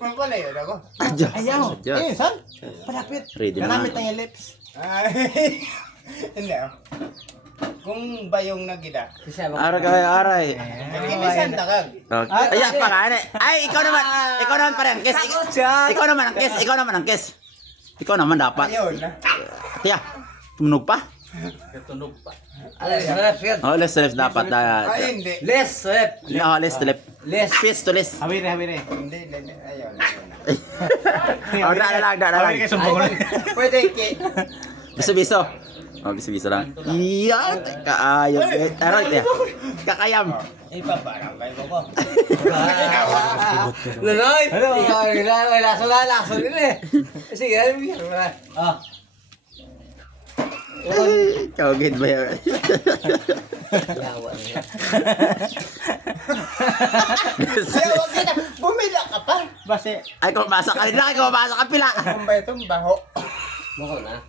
Mapalayo ako. Ayaw. Diyos. San? Palapit. Ready na. Kanamit na yung lips. Ay. Hindi ah. Kung bayong nagida. Aray. Kinisan takag. Ayan pa nga. Ay, ikaw naman. Ikaw naman pa rin. Kiss. Ikaw naman ang kiss. Ikaw naman ang kiss. Ikaw naman dapat. Ayaw na. Tiya, tumunog pa? Katunog pa. Oh, less dapat. Ay, hindi. Less, rep. Oh, less. Fist to less. Hawire. Hindi. Ayaw na. Oh, dala lang. Pwede ki. Biso. Oh, biso lang. Iyan. Kaayog. Aray, tiya. Kakayam. Ipaparang kayo ko. Lanoy! Ikaw, laso din eh. Sige, Kawagin ba yun? Yawa niya. Ayaw, wag kita. Bumila ka pa. Base. Ay, kumasa ka rin na. Kumasa ka pila. Kung ba itong baho? Bako na.